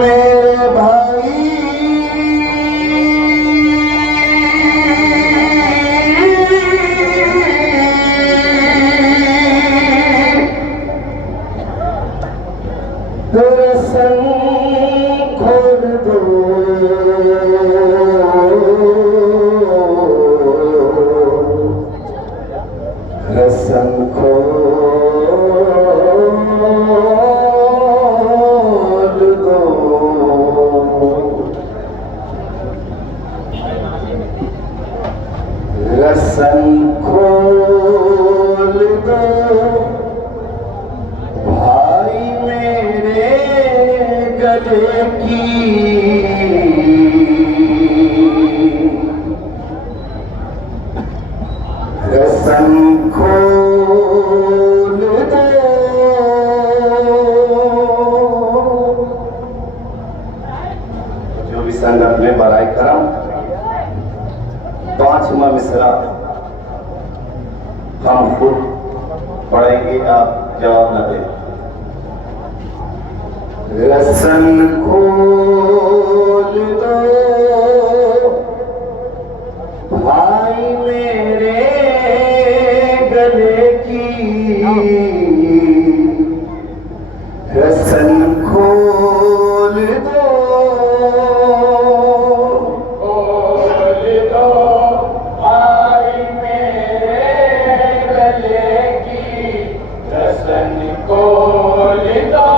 मेरे भाई रसन खोल दो, रसन खोल दो। रसन खोल दो भाई मेरे गले की, रसन खोल दो। जो भी संगत में बड़ाई कराऊं, 5वां मिसरा हम खुद पढ़ेंगे, आप जवाब न दें। रसन खोल दो भाई मेरे गले की, रसन खोल दो, खोल दो भाई मेरे गले की, रसन खोल दो,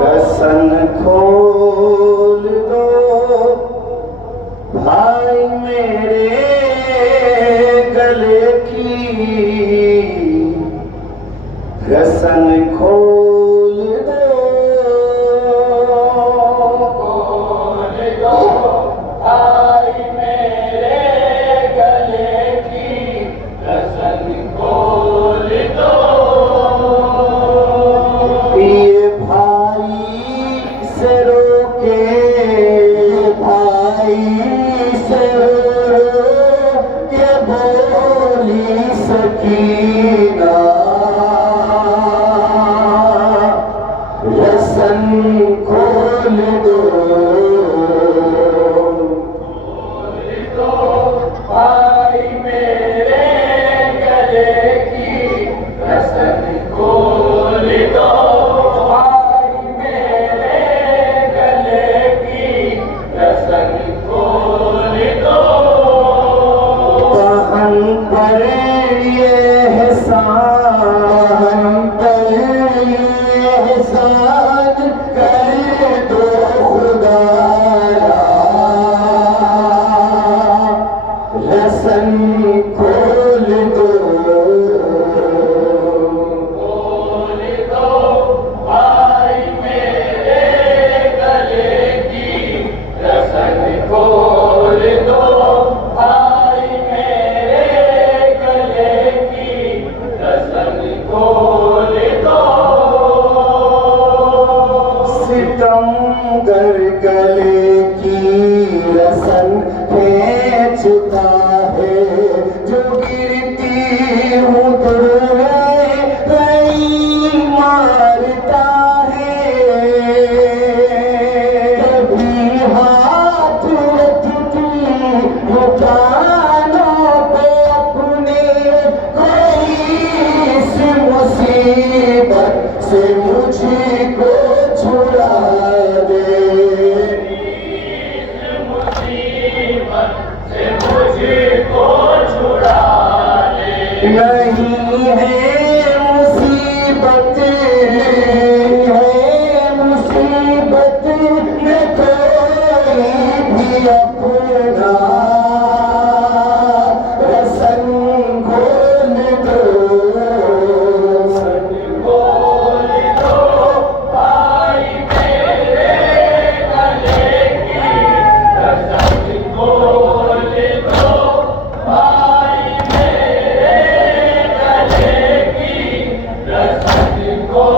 रसन खोल दो भाई मेरे गले की, रसन खोल दो, खोल दो भाई मेरे गले की, रसन खोल दो। ये भाई से रोके, भाई से रोके बोली सकीना, रसन खोल दो, खोल दो भाई मेरे गले की, रसन खोल दो भाई मेरे गले की, रसन खोल दो। बहन पर ये एहसान, पर ये एहसान कर दो खुदाया, रसन खोल दो, खोल दो भाई मेरे गले की, रसन खोल दो भाई मेरे गले की, रसन खोल दो। सितमगर गले की रसन खींचता है, जो गिरती हूँ रई मारता है, कभी हाथ रखती हूँ कानों पे अपने, कोई इस मुसीबत से मुझको छुड़ा दे, इस मुसीबत से मुझको छुड़ा दे। नहीं है मुसीबत, है मुसीबत में कोई भी अपना, रसन खोल दो, रसन खोल दो भाई मेरे गले की, रसन खोल दो भाई मेरे गले की, रसन खोल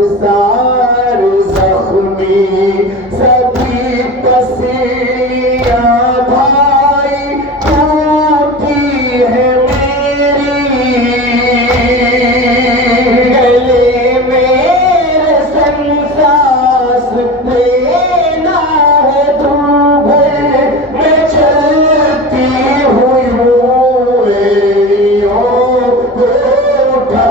रुखसार जख्मी सभी पसीलियां भाई टूटी है मेरी गले मेरे संसास देना है दूभर मैं चलती हुई एड़ियों को उठा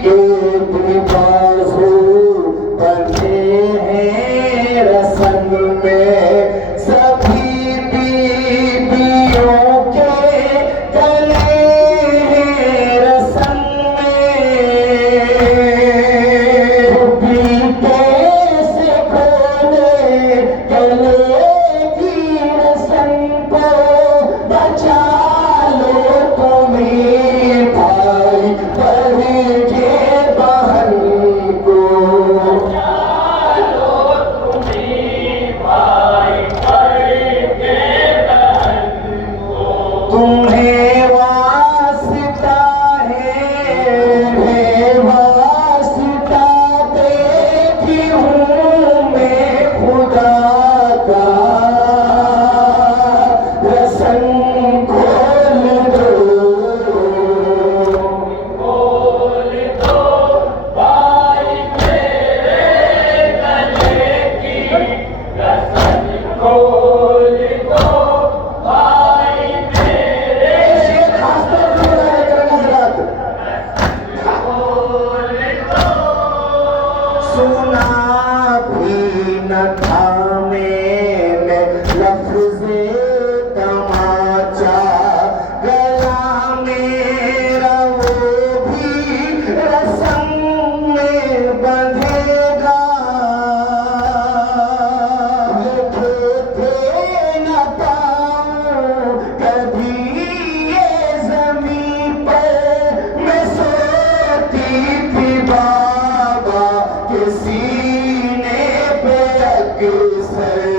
के बाजू बने हैं रसन में सभी बीबियों के गले हैं रसन में बीते से खोले गले की रसन को बचा लो तुम्हें भाई बड़ी के बहन को तुम्हें वास्ता है वास्ता देखी हूँ मैं खुदा का रसन खोल दो भाई मेरे गले की रसन खोल दो भाई मेरे खास तौर पर सुना भी न था मैंने लफ्ज़े तमाचा गला मेरा वो भी रस्म में बंधेगा लिखे थे न पाऊं कभी ये ज़मीं पर मैं सोती थी बाबा के सीने पे अक्सर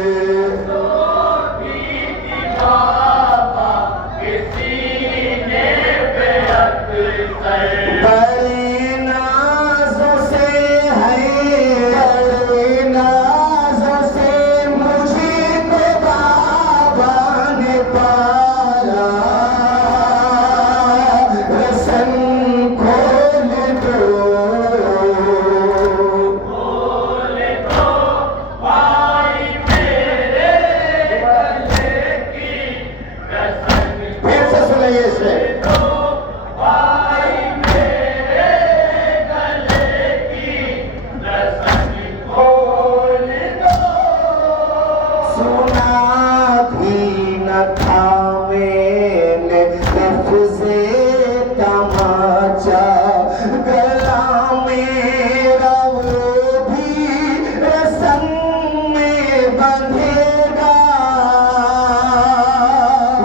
बड़े नाज़ों से है बड़े नाज़ों से मुझे तो बाबा ने पाला रसन खोल दो भाई मेरे गले की रसन फिर से सुनिए इसे सुना भी न था मैंने लफ्ज़े तमाचा गला मेरा वो भी रस्म में बंधेगा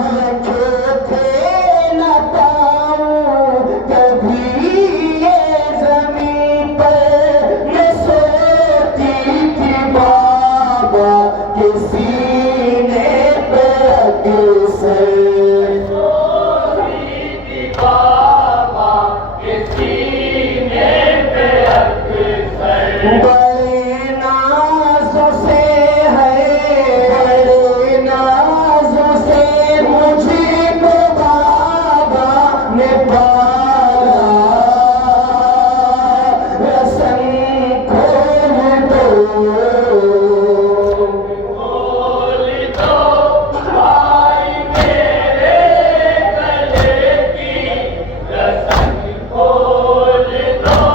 लिखे थे न पाऊं कभी ये ज़मीं पर मैं सोती थी बाबा के सीने पे अक्सर बड़े नाज़ों से है बड़े नाज़ों से मुझे तो बाबा ने पाला रसन खोल दो भाई मेरे गले की रसन खोल दो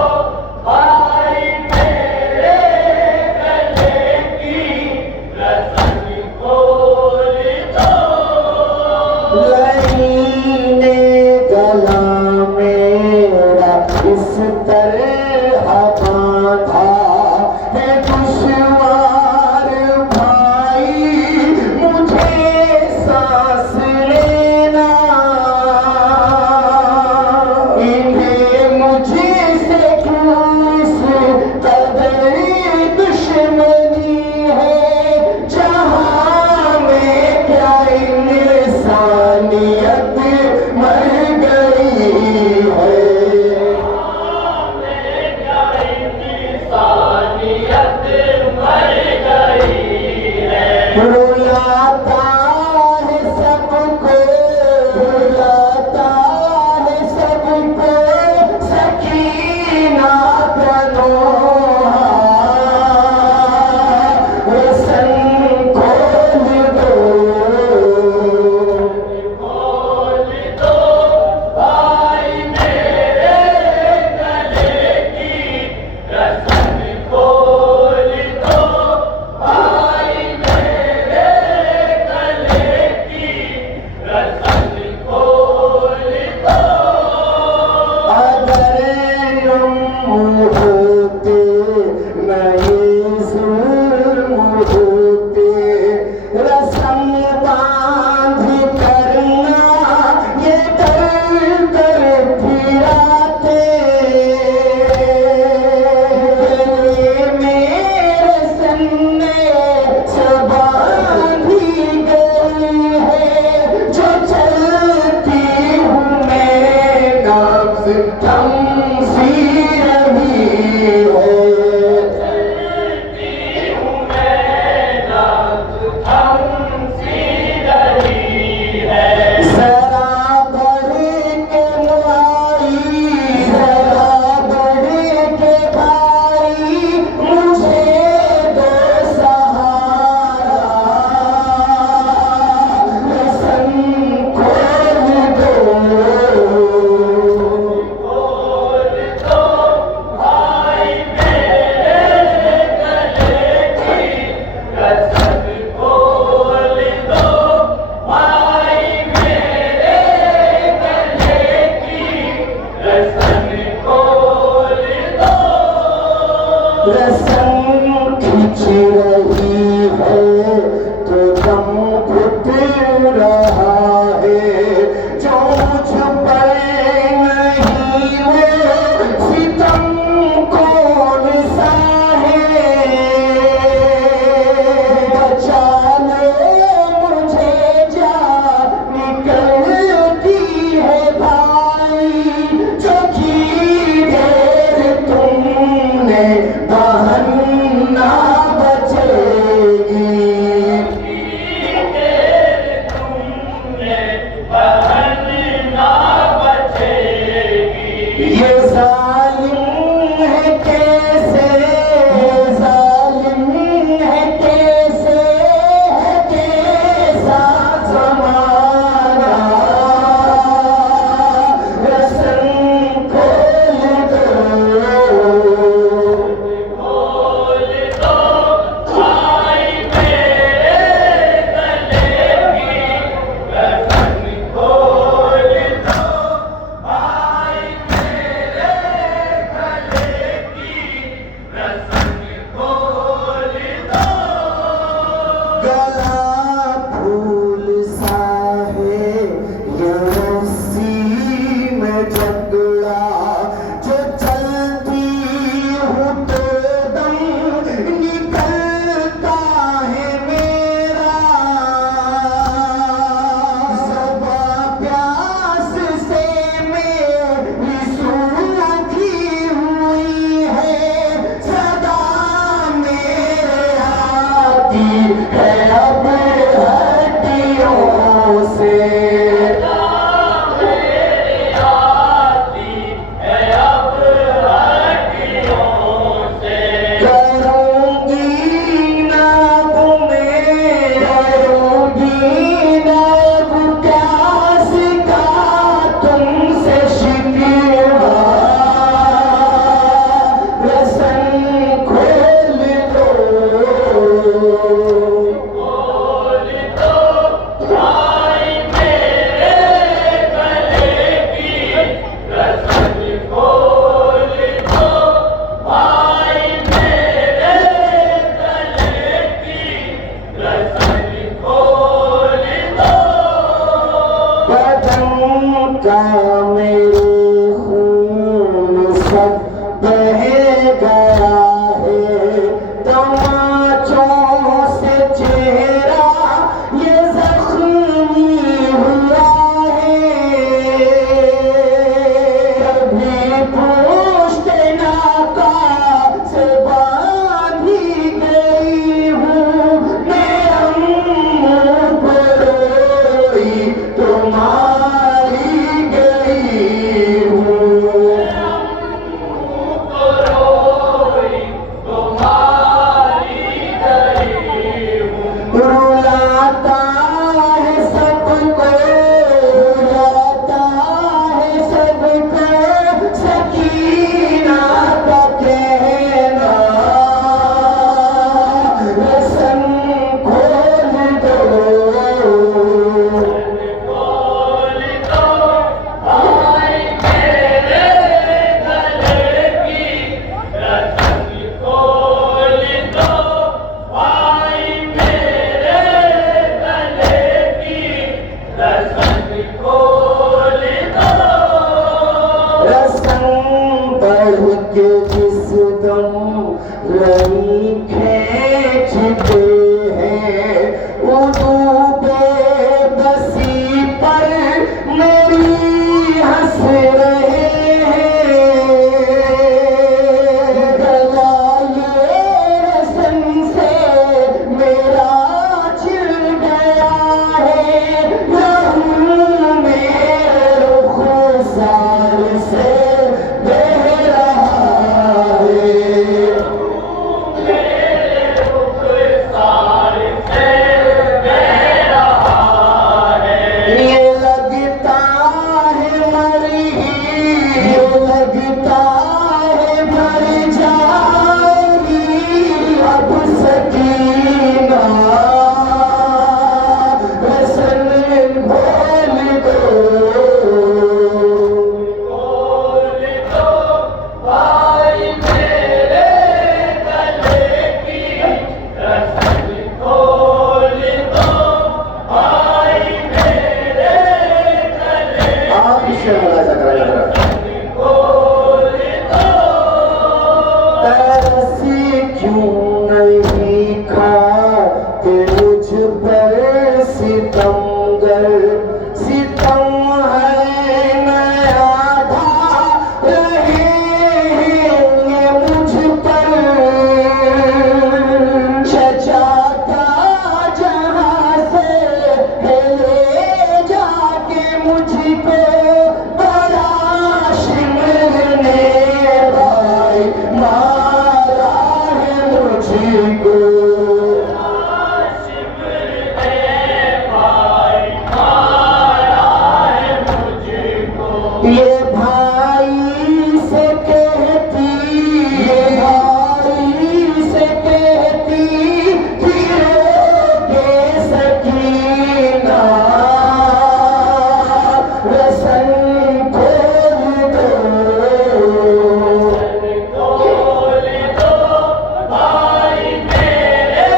रस्म खींच रही है तो दम घुट रहा है, जो मुझ पर नहीं वो सितम कौन सा है। बचा लो मुझे जा निकलती है भाई, जो की देर तुमने बहन ना बचेगी। ये जालिम है कैसे, ये जालिम है कैसे, है कैसा ज़माना। रस्म खोल दो, गला फूल सा है ये रस्सी में जकड़ा, जो चलती हूँ तो दम निकलता है मेरा। ज़ुबां प्यास से मेरी सूखी हुई है, सदा मेरे आती है अब हड्डियों से। करूंगी ना तुम्हें, करूंगी ना अब प्यास का तुमसे शिकवा। रस्म खोल दो, बदन का मेरे खून सब बह गया है, तमाचों से चेहरा ये जख्मी हुआ है। कभी पुश्त नाका से बांधी गई हूँ मैं, अम्मू परोई तो मारी गई हूँ। रुलाता है सबको, रुलाता है सबको सकीना का कहना। रस्म खोल दो, रस्म बढ़ के जिस दम रही खींचते हैं, उदू बेबसी पर मेरी हंस रहे हैं। गला ये रस्म से मेरा चिढ़ गया है, लहू मेरे रुखसार से बह रहा है। तरस क्यों नहीं खाते मुझ पर सितमगर, सितम है नया था रहेंगे मुझ पर, चचाता जहाँ से ले जाके मुझको बड़ा शिमर ने भाई मारा है मुझको। ये भाई से कहती, ये भाई से कहती फिरोगे सकीना, रसन खोल दो भाई मेरे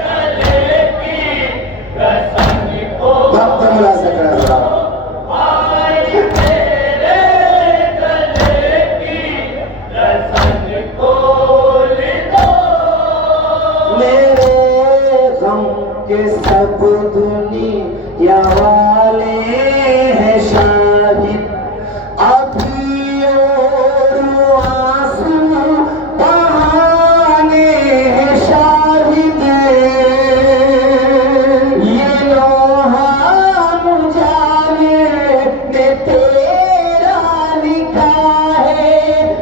गले की रसन को। वक्त मिला सक रहा था के सब दुनिया वाले हैं शाहिद, अभी और आंसू बहाने हैं शाहिद। ये लोहा मुजाहिर ने तेरा लिखा है,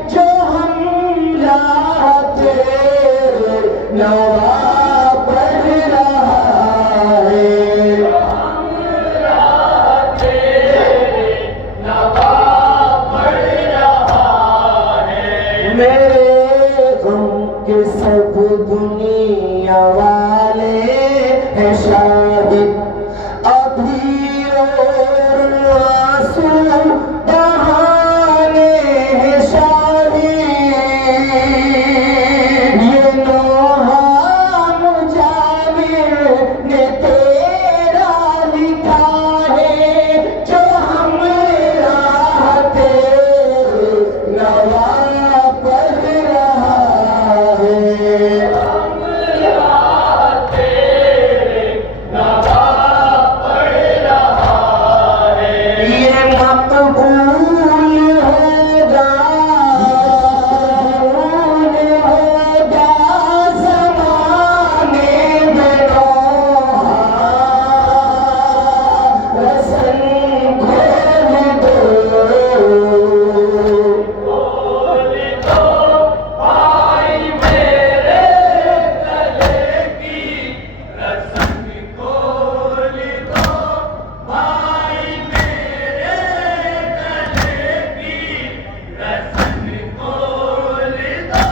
जो हम लाते नवा पढ़ रहा है, मेरे गम के सब दुनिया वाले हैं शाहिद, अभी और आंसू बहाने हैं शाहिद। ये लोहा मुजाहिर ने तेरा लिखा है, जो हम राहते नवा पढ़ रहा है, ये मकबूल होगा, मकबूल होगा ज़माने में लोहा, रसन खोल दो भाई मेरे गले की रसन खोल दो, भाई मेरे गले की रसन खोल दो।